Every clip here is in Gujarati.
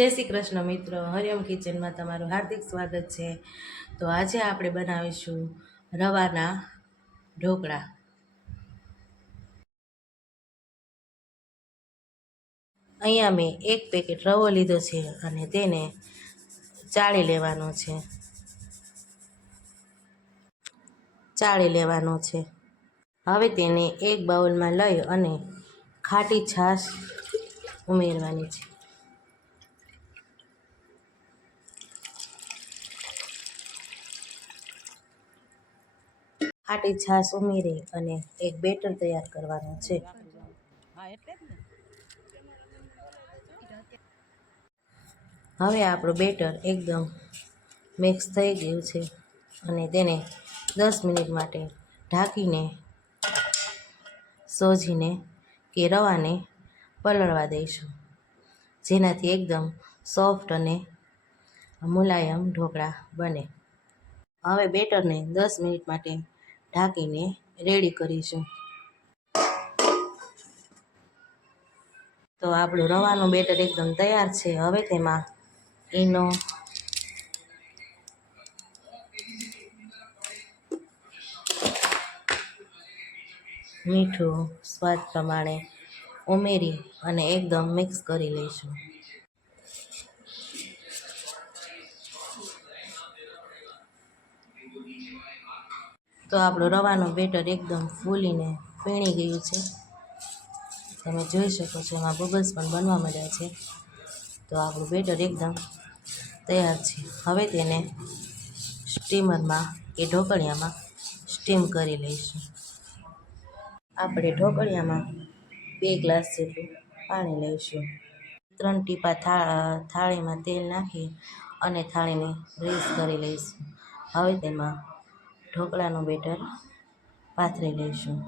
જય શ્રી કૃષ્ણ મિત્રો, હરિયમ કિચનમાં તમારું હાર્દિક સ્વાગત છે। તો આજે આપણે બનાવીશું રવાના ઢોકળા। અહીંયા મેં 1 પેકેટ રવો લીધો છે અને તેને ચાળી લેવાનો છે। હવે તેને એક બાઉલમાં લઈ અને ખાટી છાશ ઉમેરવાની છે। ખાટી છાશ ઉમેરી અને એક બેટર તૈયાર કરવાનું છે। હવે આપણું બેટર એકદમ મિક્સ થઈ ગયું છે અને તેને 10 મિનિટ માટે ઢાંકીને સોજીને કે રવાને પલળવા દઈશું, જેનાથી એકદમ સોફ્ટ અને મુલાયમ ઢોકળા બને। હવે બેટરને 10 મિનિટ માટે ઢાંકીને રેડી કરીશું। તો આપણું રવાનું બેટર એકદમ તૈયાર છે। હવે તેમાં ઈનો, મીઠું સ્વાદ પ્રમાણે ઉમેરી અને એકદમ મિક્સ કરી લઈશું। તો આપણું રવાનું બેટર એકદમ ફૂલીને ફીણી ગયું છે, તમે જોઈ શકો છો એમાં બબલ્સ પણ બનવા માંડ્યા છે। તો આપણું બેટર એકદમ તૈયાર છે। હવે તેને સ્ટીમરમાં કે ઢોકળિયામાં સ્ટીમ કરી લઈશું। આપણે ઢોકળિયામાં 2 ગ્લાસ જેટલું પાણી લઈશું। 3 ટીપા થાળીમાં તેલ નાખી અને થાળીને ગ્રીસ કરી લઈશું। હવે તેમાં ઢોકળાનું બેટર પાથરી લઈશું।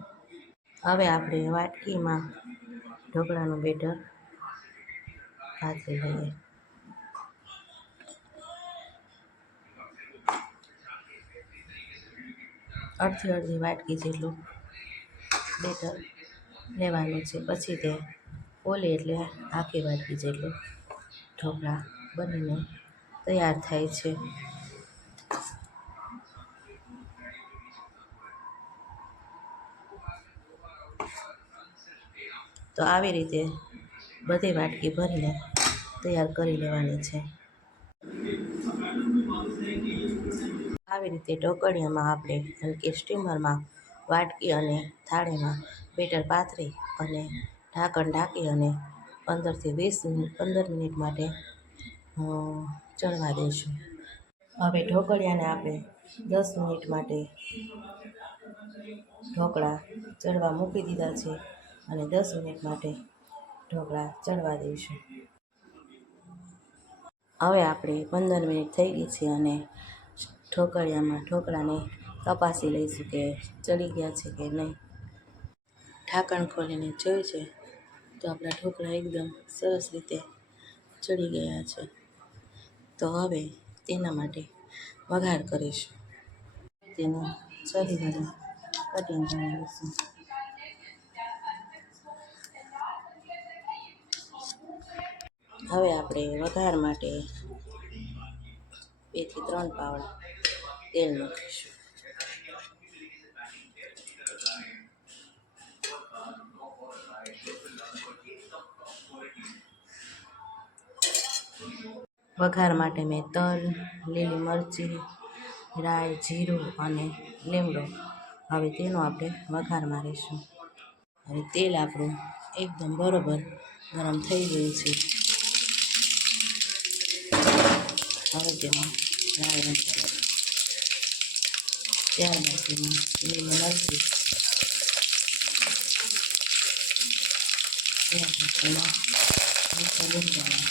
હવે આપણે વાટકીમાં ઢોકળાનું બેટર પાથરી લઈએ। અડધી વાટકી જેટલું બેટર લેવાનું છે, પછી તે ફૂલે એટલે આખી વાટકી જેટલું ઢોકળા બનીને તૈયાર થાય છે। તો આવી રીતે બધી વાટકી ભરીને તૈયાર કરી લેવાની છે। આવી રીતે ઢોકળિયામાં આપણે કે સ્ટીમરમાં વાટકી અને થાળીમાં બેટર પાથરી અને ઢાંકણ ઢાંકી અને 15 મિનિટ માટે ચડવા દઈશું। હવે ઢોકળિયાને આપણે 10 મિનિટ માટે ઢોકળા ચડવા મૂકી દીધા છે અને 10 મિનિટ માટે ઢોકળા ચડવા દઈશું। હવે આપણે 15 મિનિટ થઈ ગઈ છે અને ઢોકળાને તપાસી લઈશું કે ચડી ગયા છે કે નહીં। ઢાંકણ ખોલીને જોયું છે તો આપણા ઢોકળા એકદમ સરસ રીતે ચડી ગયા છે। તો હવે તેના માટે વઘાર કરીશું। તેને છરી વડે કટિંગ કરી લઈશું। હવે આપણે વઘાર માટે 2 થી 3 પાવડા તેલ મૂકીશું। વઘાર માટે મેં તલ, લીલી મરચી, રાઈ, જીરું અને લીમડો, હવે તેનો આપણે વઘાર મારીશું। હવે તેલ આપણું એકદમ બરોબર ગરમ થઈ ગયું છે। હવે તેમાં રાઈ નાખીશું, ત્યારબાદ તેમાં લીલી મરચી, ત્યારબાદ તેમાં મીઠા લીમડાના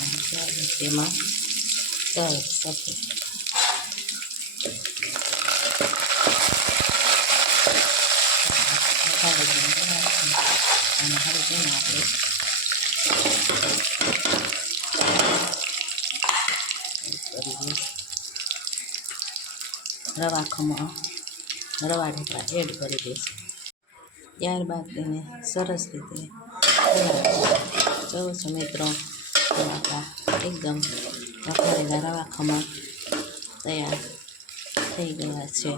અને ત્યારબાદ તેમાં તલ સફેદ અને હવે તેમાં આપણે રવા ઢોકળા એડ કરી દઈશું। ત્યારબાદ તેને સરસ રીતે હલાવવાનું. જોવો છો મિત્રો, તો આપણા એકદમ વઘારેલા રવા ખમણ તૈયાર થઈ ગયા છે.